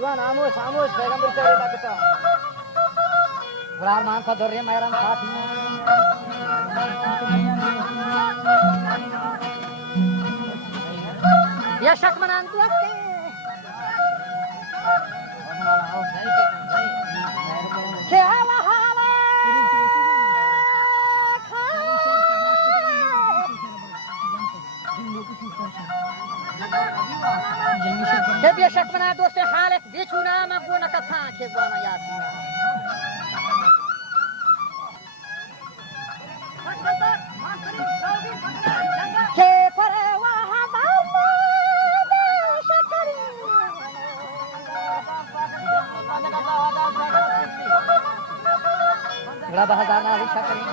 Iwan, Amus, pegang bercari tak kita. Belar man sadornya mayran khasnya. Dia syak menantu apa? Dia biasa kena dosa halek dia cuna mampu nak kata ke buana yasi. Ke parawa hamama syakari. Gula bahasa nari syakari.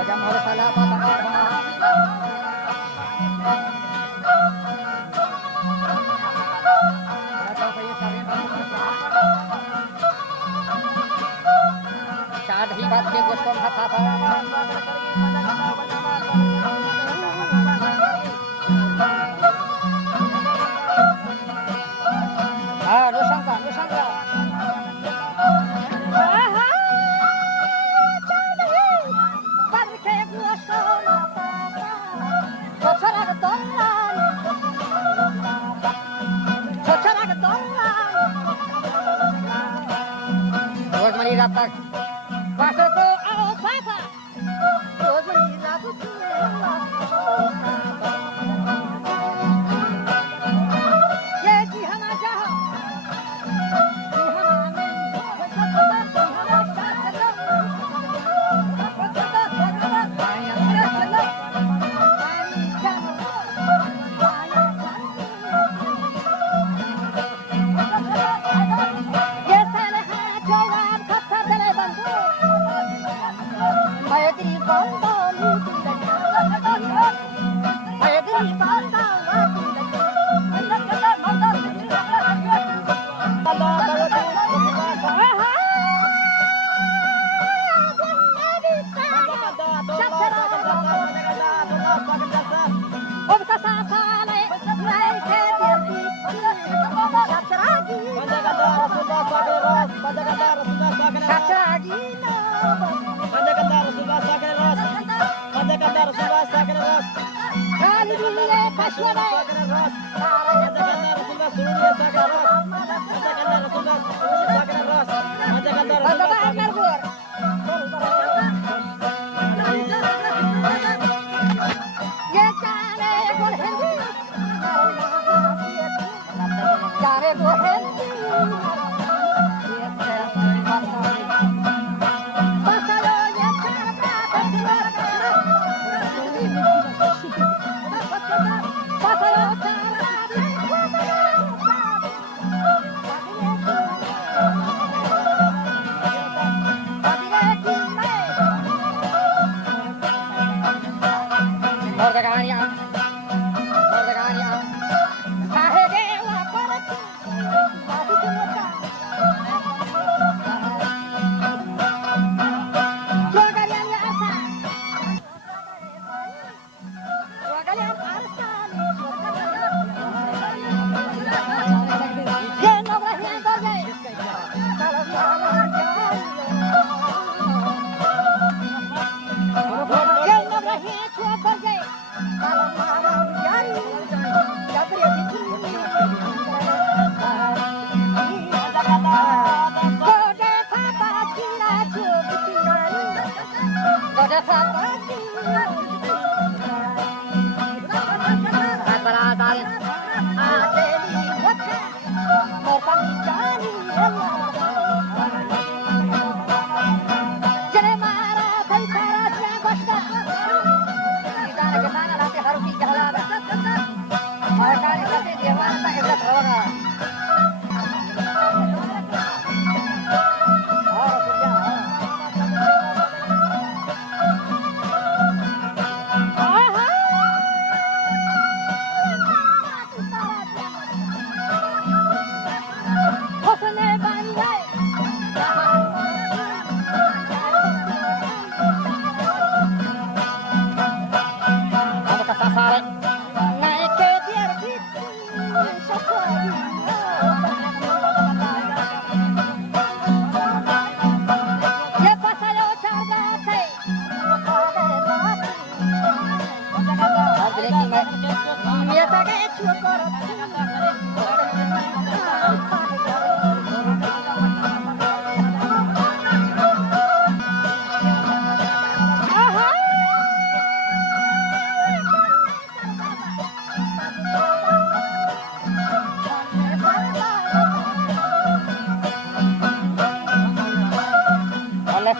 Jam harus salah apa tak. Cadhi baat ke goston hata tha. Nusangka. Tak pasal tu apa? Terus mengira tu ye jihan aja. Sasaran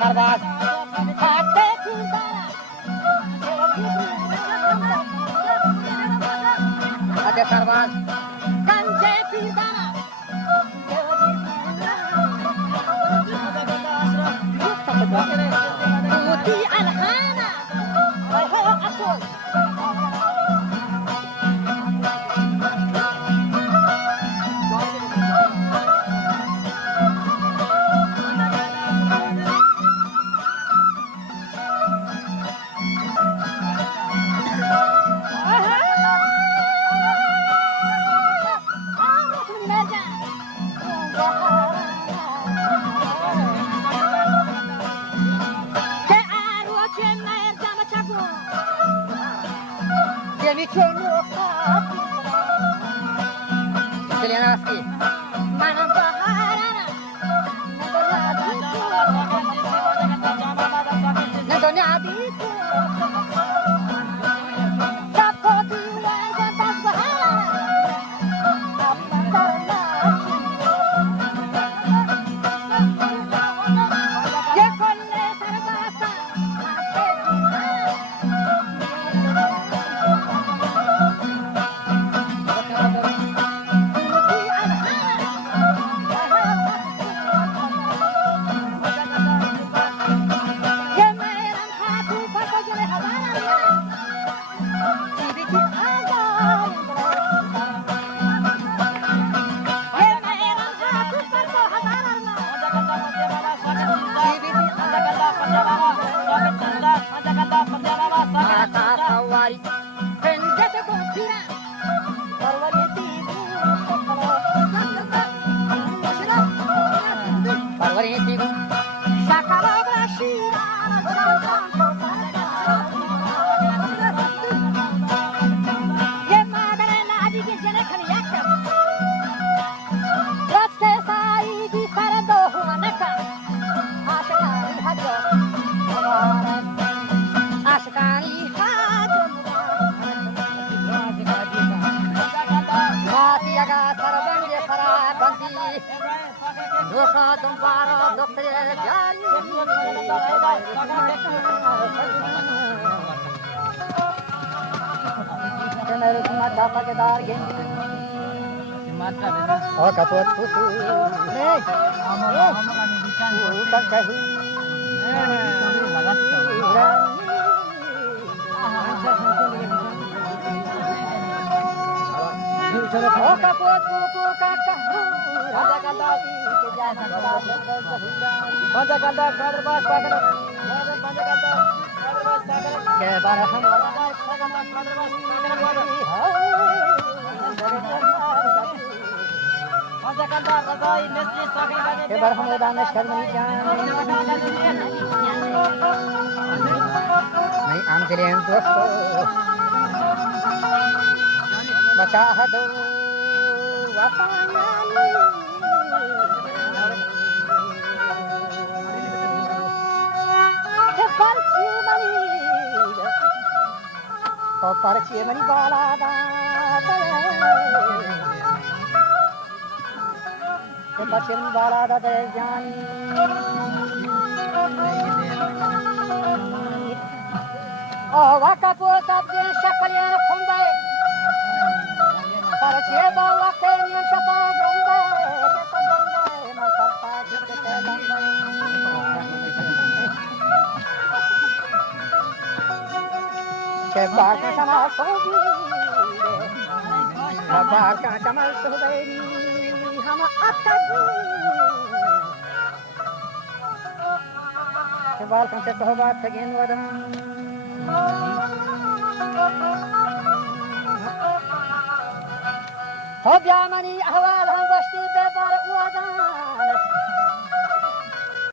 सरबाज Ajay सरबाज कंजे पीरदाना ودي الحانه وهو اصول Zelianowski. Manam baharana. Nadonya adiku. Tapoti wantas baharana. Apantarna. Ye kolle sarbasa. Oh, kapot susu. Utang kahu. Oh, kapot buku kakak. Raja kanda kejana. Raja kanda karbas pakai. Raja kanda karbas pakai. Kebaraham. Kebaraham danas karmanijan. Nahi amjelian dosto. Macahado wapanyani. Parci mani balada parci mani balada jani oh wakapo sabjen shakalian khumbai parci bawa kenyan shapa gombai masapa Kebar ka kamal sobi, kebar ka kamal sobi, hama akabu. Kebar ka sobat tegen wadan. Hobya mani ahwal ham basti bebar wadan.